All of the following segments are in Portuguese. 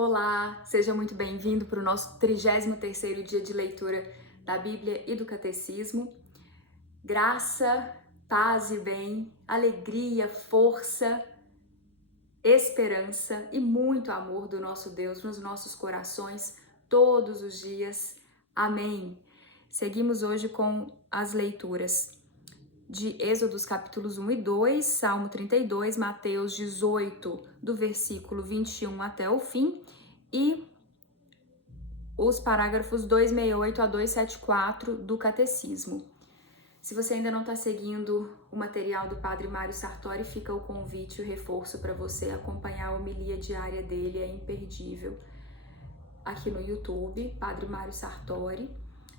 Olá, seja muito bem-vindo para o nosso 33º dia de leitura da Bíblia e do Catecismo. Graça, paz e bem, alegria, força, esperança e muito amor do nosso Deus nos nossos corações todos os dias. Amém. Seguimos hoje com as leituras de Êxodos capítulos 1 e 2, Salmo 32, Mateus 18, do versículo 21 até o fim, e os parágrafos 268 a 274 do Catecismo. Se você ainda não está seguindo o material do Padre Mário Sartori, fica o convite e o reforço para você acompanhar a homilia diária dele, é imperdível, aqui no YouTube, Padre Mário Sartori,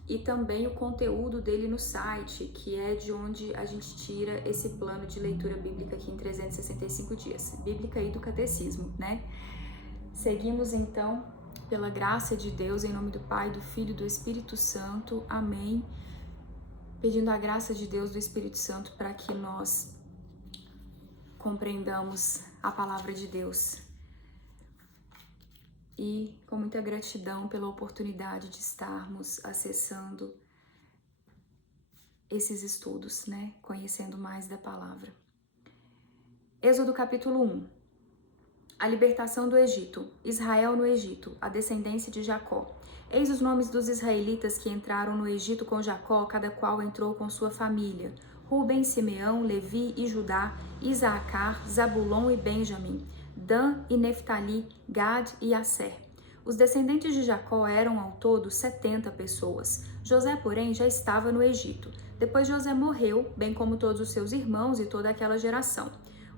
e também o conteúdo dele no site, que é de onde a gente tira esse plano de leitura bíblica aqui em 365 dias, bíblica e do Catecismo, né? Seguimos então, pela graça de Deus, em nome do Pai, do Filho e do Espírito Santo. Amém. Pedindo a graça de Deus, do Espírito Santo, para que nós compreendamos a palavra de Deus. E com muita gratidão pela oportunidade de estarmos acessando esses estudos, né? Conhecendo mais da palavra. Êxodo capítulo 1. A libertação do Egito. Israel no Egito, a descendência de Jacó. Eis os nomes dos israelitas que entraram no Egito com Jacó, cada qual entrou com sua família. Ruben, Simeão, Levi e Judá, Isacar, Zabulon e Benjamim, Dan e Neftali, Gad e Asser. Os descendentes de Jacó eram ao todo 70 pessoas. José, porém, já estava no Egito. Depois José morreu, bem como todos os seus irmãos e toda aquela geração.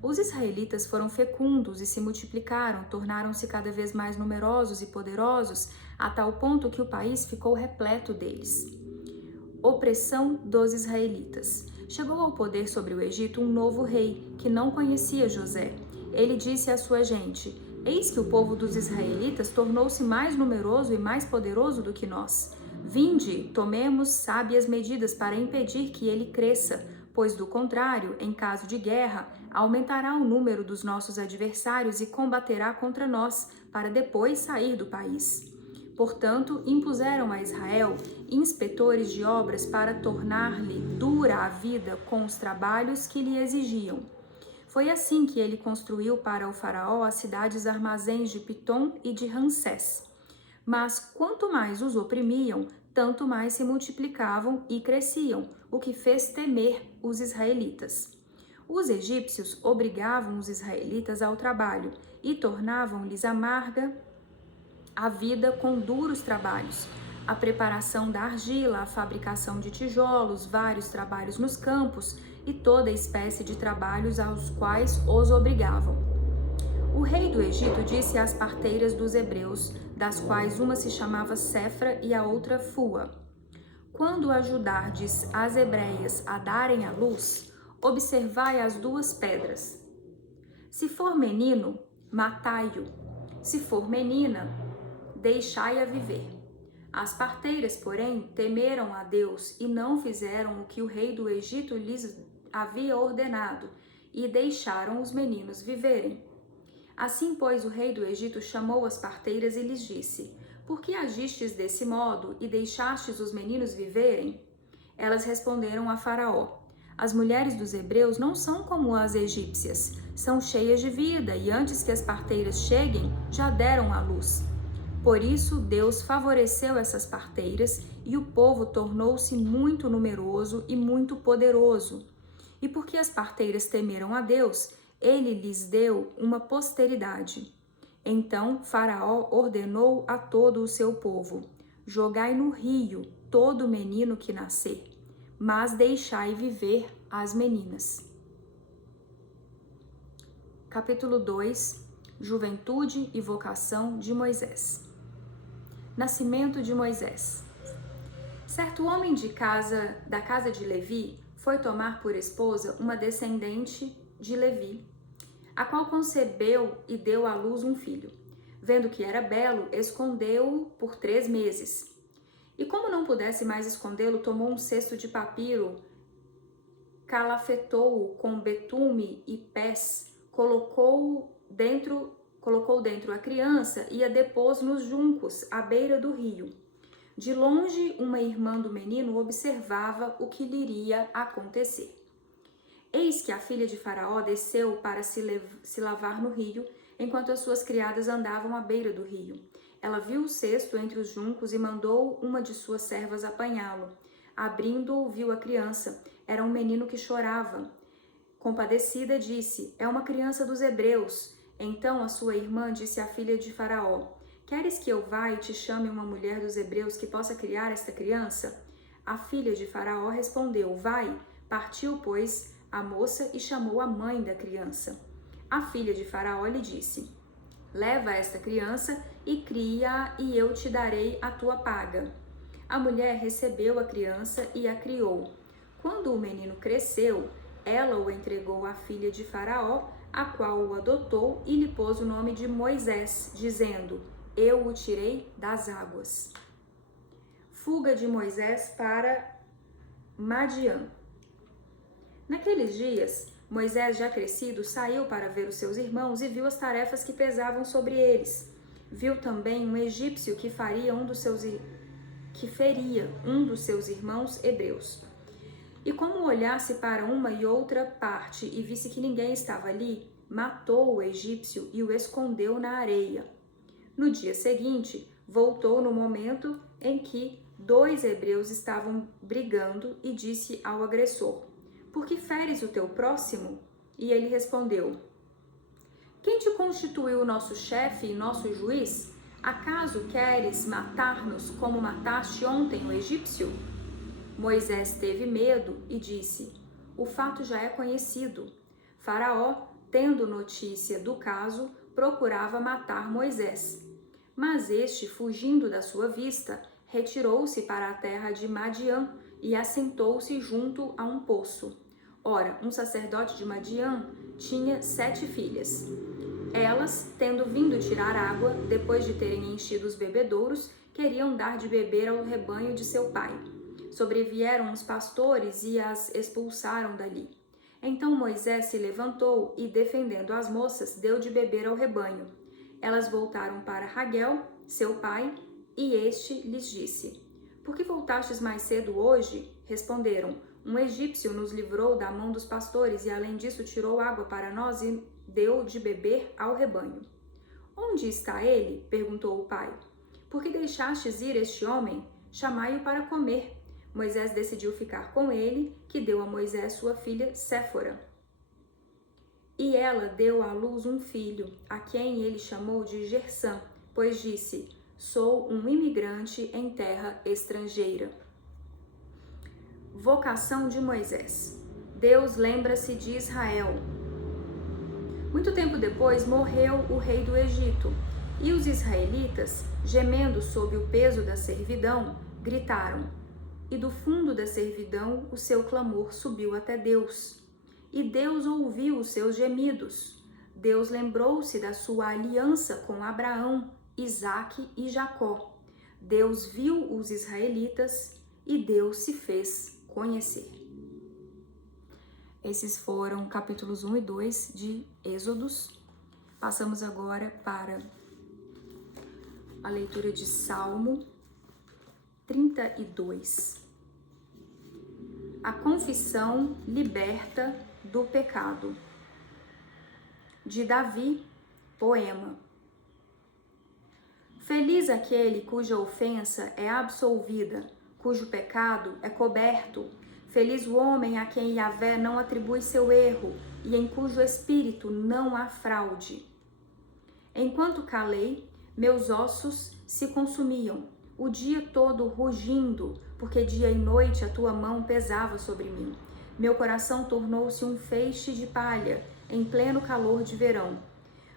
Os israelitas foram fecundos e se multiplicaram, tornaram-se cada vez mais numerosos e poderosos, a tal ponto que o país ficou repleto deles. Opressão dos israelitas. Chegou ao poder sobre o Egito um novo rei, que não conhecia José. Ele disse à sua gente: eis que o povo dos israelitas tornou-se mais numeroso e mais poderoso do que nós. Vinde, tomemos sábias medidas para impedir que ele cresça, pois do contrário, em caso de guerra, aumentará o número dos nossos adversários e combaterá contra nós, para depois sair do país. Portanto, impuseram a Israel inspetores de obras para tornar-lhe dura a vida com os trabalhos que lhe exigiam. Foi assim que ele construiu para o faraó as cidades armazéns de Pitom e de Ramsés. Mas quanto mais os oprimiam, tanto mais se multiplicavam e cresciam, o que fez temer os israelitas. Os egípcios obrigavam os israelitas ao trabalho e tornavam-lhes amarga a vida com duros trabalhos, a preparação da argila, a fabricação de tijolos, vários trabalhos nos campos e toda espécie de trabalhos aos quais os obrigavam. O rei do Egito disse às parteiras dos hebreus, das quais uma se chamava Sefra e a outra Fua: quando ajudardes as hebreias a darem à luz, observai as duas pedras. Se for menino, matai-o. Se for menina, deixai-a viver. As parteiras, porém, temeram a Deus e não fizeram o que o rei do Egito lhes havia ordenado, e deixaram os meninos viverem. Assim, pois, o rei do Egito chamou as parteiras e lhes disse: por que agistes desse modo e deixastes os meninos viverem? Elas responderam a Faraó: as mulheres dos hebreus não são como as egípcias, são cheias de vida e antes que as parteiras cheguem, já deram à luz. Por isso, Deus favoreceu essas parteiras e o povo tornou-se muito numeroso e muito poderoso. E porque as parteiras temeram a Deus, ele lhes deu uma posteridade. Então Faraó ordenou a todo o seu povo: jogai no rio todo menino que nascer, mas deixai viver as meninas. Capítulo 2. Juventude e vocação de Moisés. Nascimento de Moisés. Certo homem da casa de Levi foi tomar por esposa uma descendente de Levi, a qual concebeu e deu à luz um filho. Vendo que era belo, escondeu-o por 3 meses. E como não pudesse mais escondê-lo, tomou um cesto de papiro, calafetou-o com betume e pés, colocou-o dentro Colocou dentro a criança e a depôs nos juncos, à beira do rio. De longe, uma irmã do menino observava o que lhe iria acontecer. Eis que a filha de Faraó desceu para se lavar no rio, enquanto as suas criadas andavam à beira do rio. Ela viu o cesto entre os juncos e mandou uma de suas servas apanhá-lo. Abrindo-o, viu a criança. Era um menino que chorava. Compadecida, disse: é uma criança dos hebreus. Então a sua irmã disse à filha de Faraó: queres que eu vá e te chame uma mulher dos hebreus que possa criar esta criança? A filha de Faraó respondeu: vai. Partiu, pois, a moça e chamou a mãe da criança. A filha de Faraó lhe disse: leva esta criança e cria-a, e eu te darei a tua paga. A mulher recebeu a criança e a criou. Quando o menino cresceu, ela o entregou à filha de Faraó, a qual o adotou e lhe pôs o nome de Moisés, dizendo: eu o tirei das águas. Fuga de Moisés para Madiã. Naqueles dias, Moisés, já crescido, saiu para ver os seus irmãos e viu as tarefas que pesavam sobre eles. Viu também um egípcio que feria um dos seus irmãos hebreus. E como olhasse para uma e outra parte e visse que ninguém estava ali, matou o egípcio e o escondeu na areia. No dia seguinte, voltou no momento em que 2 hebreus estavam brigando e disse ao agressor: por que feres o teu próximo? E ele respondeu: quem te constituiu nosso chefe e nosso juiz? Acaso queres matar-nos como mataste ontem o egípcio? Moisés teve medo e disse: o fato já é conhecido. Faraó, tendo notícia do caso, procurava matar Moisés. Mas este, fugindo da sua vista, retirou-se para a terra de Madiã e assentou-se junto a um poço. Ora, um sacerdote de Madiã tinha 7 filhas. Elas, tendo vindo tirar água, depois de terem enchido os bebedouros, queriam dar de beber ao rebanho de seu pai. Sobrevieram os pastores e as expulsaram dali. Então Moisés se levantou e, defendendo as moças, deu de beber ao rebanho. Elas voltaram para Raguel, seu pai, e este lhes disse: por que voltastes mais cedo hoje? Responderam: um egípcio nos livrou da mão dos pastores e, além disso, tirou água para nós e deu de beber ao rebanho. Onde está ele? Perguntou o pai. Por que deixastes ir este homem? Chamai-o para comer. Moisés decidiu ficar com ele, que deu a Moisés sua filha Séfora. E ela deu à luz um filho, a quem ele chamou de Gersã, pois disse: sou um imigrante em terra estrangeira. Vocação de Moisés. Deus lembra-se de Israel. Muito tempo depois morreu o rei do Egito, e os israelitas, gemendo sob o peso da servidão, gritaram. E do fundo da servidão o seu clamor subiu até Deus. E Deus ouviu os seus gemidos. Deus lembrou-se da sua aliança com Abraão, Isaque e Jacó. Deus viu os israelitas e Deus se fez conhecer. Esses foram capítulos 1 e 2 de Êxodos. Passamos agora para a leitura de Salmo 32. A confissão liberta do pecado. De Davi, poema. Feliz aquele cuja ofensa é absolvida, cujo pecado é coberto. Feliz o homem a quem Yahvé não atribui seu erro e em cujo espírito não há fraude. Enquanto calei, meus ossos se consumiam, o dia todo rugindo, porque dia e noite a tua mão pesava sobre mim. Meu coração tornou-se um feixe de palha, em pleno calor de verão.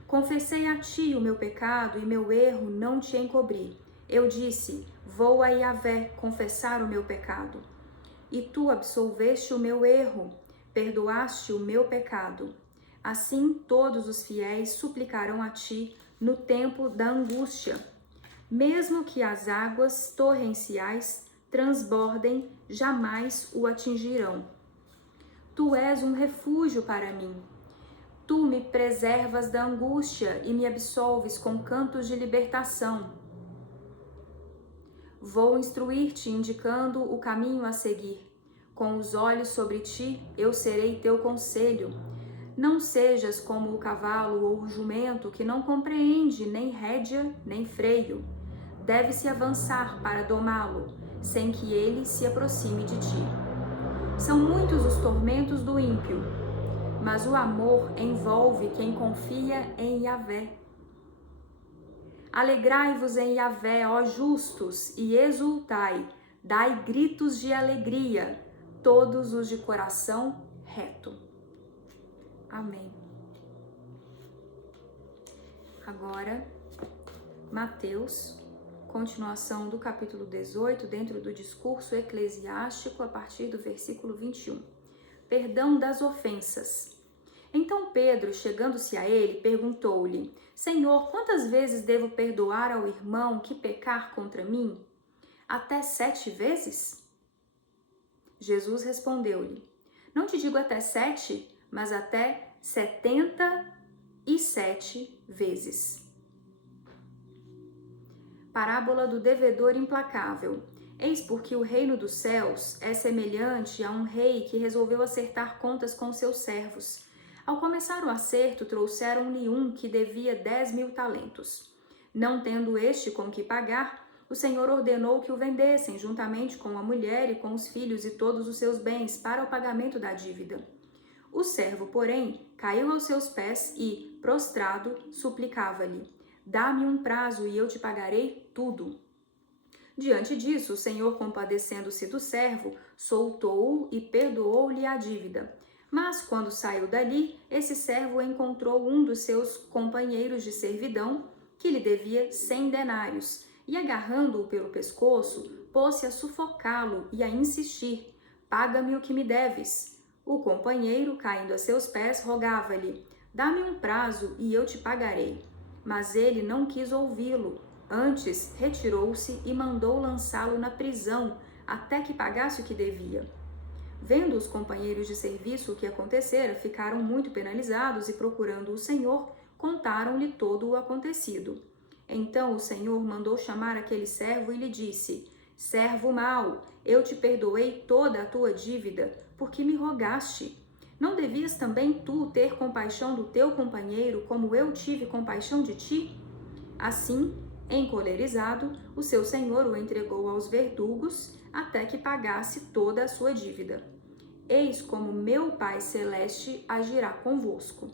Confessei a ti o meu pecado e meu erro não te encobri. Eu disse: vou a Yahvé confessar o meu pecado. E tu absolveste o meu erro, perdoaste o meu pecado. Assim todos os fiéis suplicarão a ti no tempo da angústia. Mesmo que as águas torrenciais transbordem, jamais o atingirão. Tu és um refúgio para mim. Tu me preservas da angústia e me absolves com cantos de libertação. Vou instruir-te, indicando o caminho a seguir. Com os olhos sobre ti, eu serei teu conselho. Não sejas como o cavalo ou o jumento que não compreende nem rédea nem freio. Deve-se avançar para domá-lo, sem que ele se aproxime de ti. São muitos os tormentos do ímpio, mas o amor envolve quem confia em Yahvé. Alegrai-vos em Yahvé, ó justos, e exultai, dai gritos de alegria, todos os de coração reto. Amém. Agora, Mateus, continuação do capítulo 18, dentro do discurso eclesiástico, a partir do versículo 21. Perdão das ofensas. Então Pedro, chegando-se a ele, perguntou-lhe: Senhor, quantas vezes devo perdoar ao irmão que pecar contra mim? Até 7 vezes? Jesus respondeu-lhe: Não te digo até 7, mas até 77 vezes. Parábola do devedor implacável. Eis porque o reino dos céus é semelhante a um rei que resolveu acertar contas com seus servos. Ao começar o acerto, trouxeram-lhe um que devia 10.000 talentos. Não tendo este com que pagar, o Senhor ordenou que o vendessem, juntamente com a mulher e com os filhos e todos os seus bens, para o pagamento da dívida. O servo, porém, caiu aos seus pés e, prostrado, suplicava-lhe: Dá-me um prazo e eu te pagarei tudo. Diante disso, o Senhor, compadecendo-se do servo, soltou-o e perdoou-lhe a dívida. Mas, quando saiu dali, esse servo encontrou um dos seus companheiros de servidão, que lhe devia 100 denários, e, agarrando-o pelo pescoço, pôs-se a sufocá-lo e a insistir: Paga-me o que me deves. O companheiro, caindo a seus pés, rogava-lhe: Dá-me um prazo e eu te pagarei. Mas ele não quis ouvi-lo. Antes, retirou-se e mandou lançá-lo na prisão, até que pagasse o que devia. Vendo os companheiros de serviço o que acontecera, ficaram muito penalizados e, procurando o Senhor, contaram-lhe todo o acontecido. Então o Senhor mandou chamar aquele servo e lhe disse: Servo mau, eu te perdoei toda a tua dívida, porque me rogaste. Não devias também tu ter compaixão do teu companheiro, como eu tive compaixão de ti? Assim, encolerizado, o seu senhor o entregou aos verdugos, até que pagasse toda a sua dívida. Eis como meu Pai Celeste agirá convosco,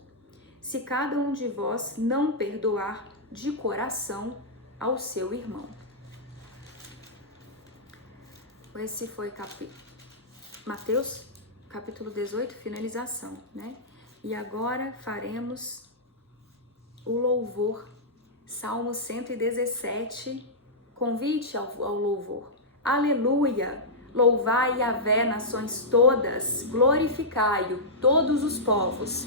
se cada um de vós não perdoar de coração ao seu irmão. Esse foi Mateus, capítulo 18, finalização, né? E agora faremos o louvor, Salmo 117, convite ao louvor. Aleluia! Louvai Yahvé, nações todas, glorificai-o, todos os povos,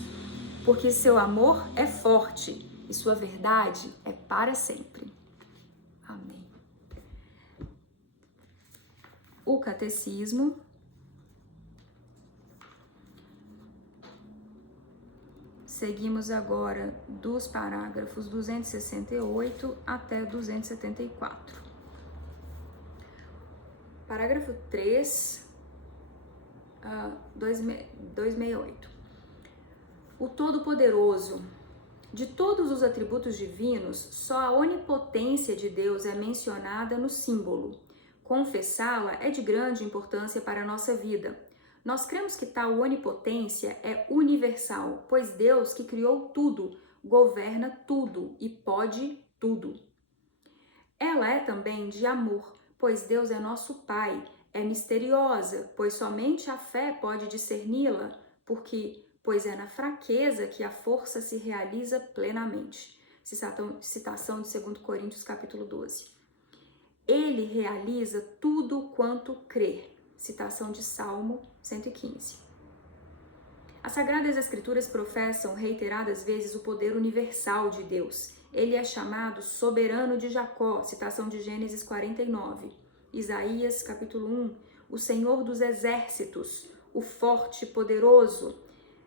porque seu amor é forte e sua verdade é para sempre. Amém. O catecismo. Seguimos agora dos parágrafos 268 até 274. Parágrafo 3, 268. O Todo-Poderoso. De todos os atributos divinos, só a onipotência de Deus é mencionada no símbolo. Confessá-la é de grande importância para a nossa vida. Nós cremos que tal onipotência é universal, pois Deus, que criou tudo, governa tudo e pode tudo. Ela é também de amor, pois Deus é nosso Pai. É misteriosa, pois somente a fé pode discerni-la, pois é na fraqueza que a força se realiza plenamente. Citação de 2 Coríntios, capítulo 12. Ele realiza tudo quanto crer. Citação de Salmo 115. As Sagradas Escrituras professam reiteradas vezes o poder universal de Deus. Ele é chamado soberano de Jacó, citação de Gênesis 49. Isaías, capítulo 1, o Senhor dos exércitos, o forte e poderoso.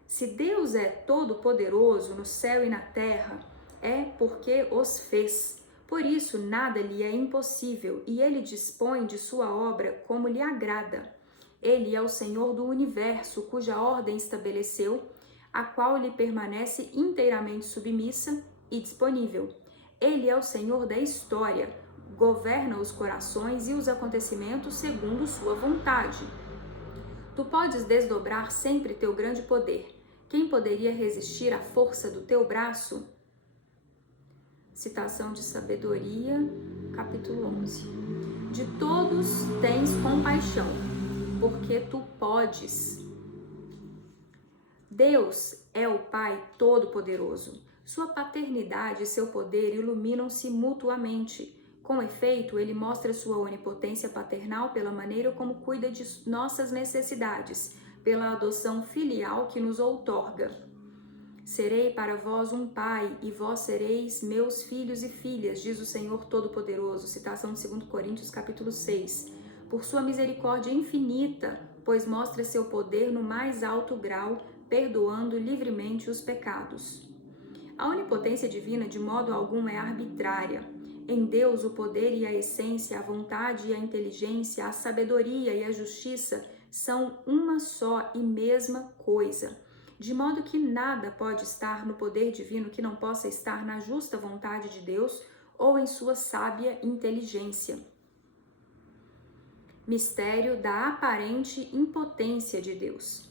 Se Deus é todo-poderoso no céu e na terra, é porque os fez. Por isso, nada lhe é impossível e ele dispõe de sua obra como lhe agrada. Ele é o Senhor do universo, cuja ordem estabeleceu, a qual lhe permanece inteiramente submissa e disponível. Ele é o Senhor da história, governa os corações e os acontecimentos segundo sua vontade. Tu podes desdobrar sempre teu grande poder. Quem poderia resistir à força do teu braço? Citação de Sabedoria, capítulo 11. De todos tens compaixão, porque tu podes. Deus é o Pai Todo-Poderoso. Sua paternidade e seu poder iluminam-se mutuamente. Com efeito, ele mostra sua onipotência paternal pela maneira como cuida de nossas necessidades, pela adoção filial que nos outorga. Serei para vós um pai, e vós sereis meus filhos e filhas, diz o Senhor Todo-Poderoso. Citação de 2 Coríntios, capítulo 6. Por sua misericórdia infinita, pois mostra seu poder no mais alto grau, perdoando livremente os pecados. A onipotência divina de modo algum é arbitrária. Em Deus, o poder e a essência, a vontade e a inteligência, a sabedoria e a justiça são uma só e mesma coisa, de modo que nada pode estar no poder divino que não possa estar na justa vontade de Deus ou em sua sábia inteligência. Mistério da aparente impotência de Deus.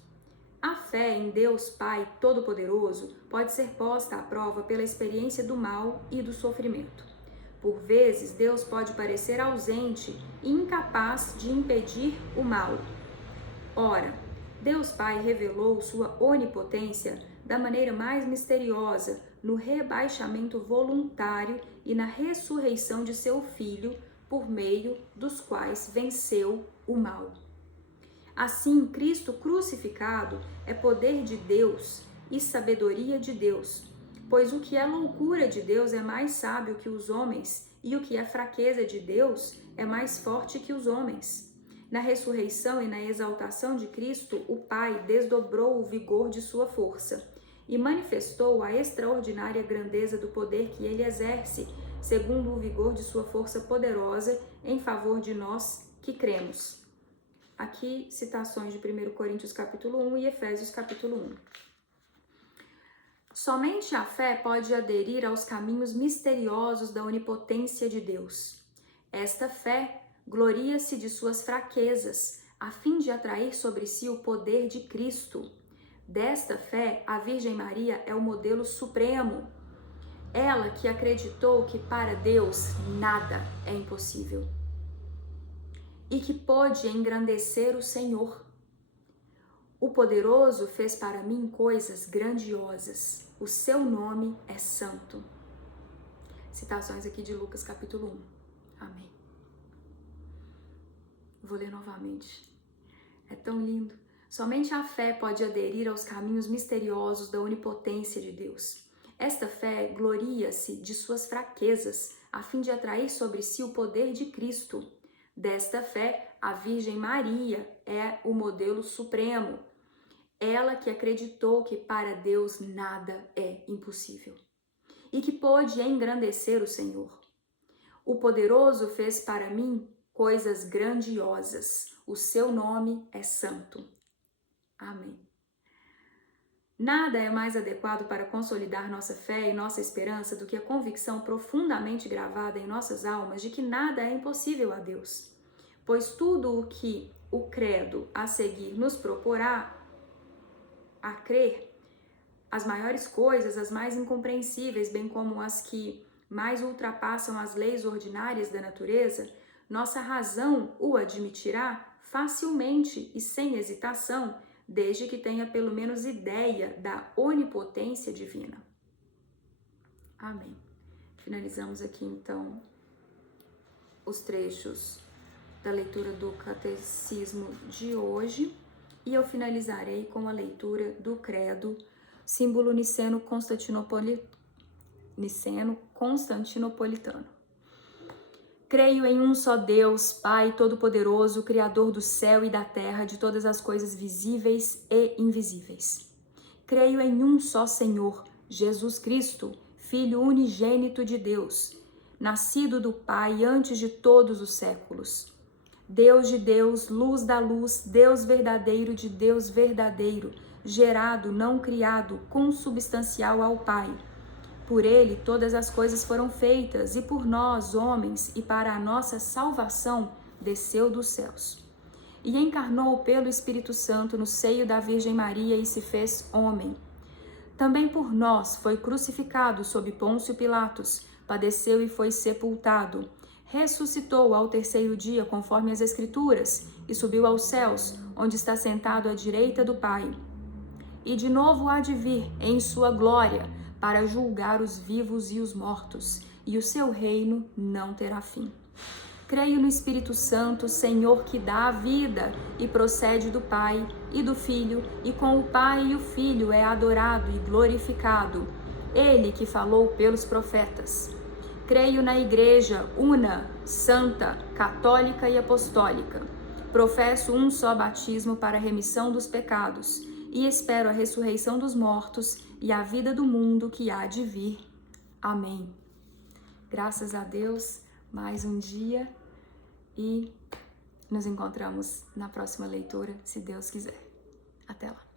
A fé em Deus Pai Todo-Poderoso pode ser posta à prova pela experiência do mal e do sofrimento. Por vezes, Deus pode parecer ausente e incapaz de impedir o mal. Ora, Deus Pai revelou sua onipotência da maneira mais misteriosa no rebaixamento voluntário e na ressurreição de seu Filho, por meio dos quais venceu o mal. Assim, Cristo crucificado é poder de Deus e sabedoria de Deus, pois o que é loucura de Deus é mais sábio que os homens, e o que é fraqueza de Deus é mais forte que os homens. Na ressurreição e na exaltação de Cristo, o Pai desdobrou o vigor de sua força e manifestou a extraordinária grandeza do poder que ele exerce, segundo o vigor de sua força poderosa em favor de nós que cremos. Aqui, citações de 1 Coríntios capítulo 1 e Efésios capítulo 1. Somente a fé pode aderir aos caminhos misteriosos da onipotência de Deus. Esta fé gloria-se de suas fraquezas, a fim de atrair sobre si o poder de Cristo. Desta fé, a Virgem Maria é o modelo supremo. Ela que acreditou que para Deus nada é impossível e que pôde engrandecer o Senhor. O Poderoso fez para mim coisas grandiosas. O seu nome é santo. Citações aqui de Lucas capítulo 1. Amém. Vou ler novamente. É tão lindo. Somente a fé pode aderir aos caminhos misteriosos da onipotência de Deus. Esta fé gloria-se de suas fraquezas, a fim de atrair sobre si o poder de Cristo. Desta fé, a Virgem Maria é o modelo supremo. Ela que acreditou que para Deus nada é impossível e que pôde engrandecer o Senhor. O Poderoso fez para mim coisas grandiosas. O seu nome é santo. Amém. Nada é mais adequado para consolidar nossa fé e nossa esperança do que a convicção profundamente gravada em nossas almas de que nada é impossível a Deus, pois tudo o que o credo a seguir nos proporá a crer, as maiores coisas, as mais incompreensíveis, bem como as que mais ultrapassam as leis ordinárias da natureza, nossa razão o admitirá facilmente e sem hesitação, desde que tenha pelo menos ideia da onipotência divina. Amém. Finalizamos aqui então os trechos da leitura do catecismo de hoje e eu finalizarei com a leitura do credo, símbolo niceno-constantinopolitano. Creio em um só Deus, Pai Todo-Poderoso, Criador do céu e da terra, de todas as coisas visíveis e invisíveis, Creio em um só Senhor, Jesus Cristo, Filho unigênito de Deus, nascido do Pai antes de todos os séculos. Deus de Deus, luz da luz, Deus verdadeiro de Deus verdadeiro, gerado, não criado, consubstancial ao Pai. Por ele todas as coisas foram feitas, e por nós, homens, e para a nossa salvação, desceu dos céus. E encarnou pelo Espírito Santo no seio da Virgem Maria e se fez homem. Também por nós foi crucificado sob Pôncio Pilatos, padeceu e foi sepultado. Ressuscitou ao terceiro dia, conforme as Escrituras, e subiu aos céus, onde está sentado à direita do Pai. E de novo há de vir em sua glória, para julgar os vivos e os mortos, e o seu reino não terá fim. Creio no Espírito Santo, Senhor, que dá a vida e procede do Pai e do Filho, e com o Pai e o Filho é adorado e glorificado, ele que falou pelos profetas. Creio na Igreja una, santa, católica e apostólica. Professo um só batismo para a remissão dos pecados e espero a ressurreição dos mortos e a vida do mundo que há de vir. Amém. Graças a Deus, mais um dia e nos encontramos na próxima leitura, se Deus quiser. Até lá.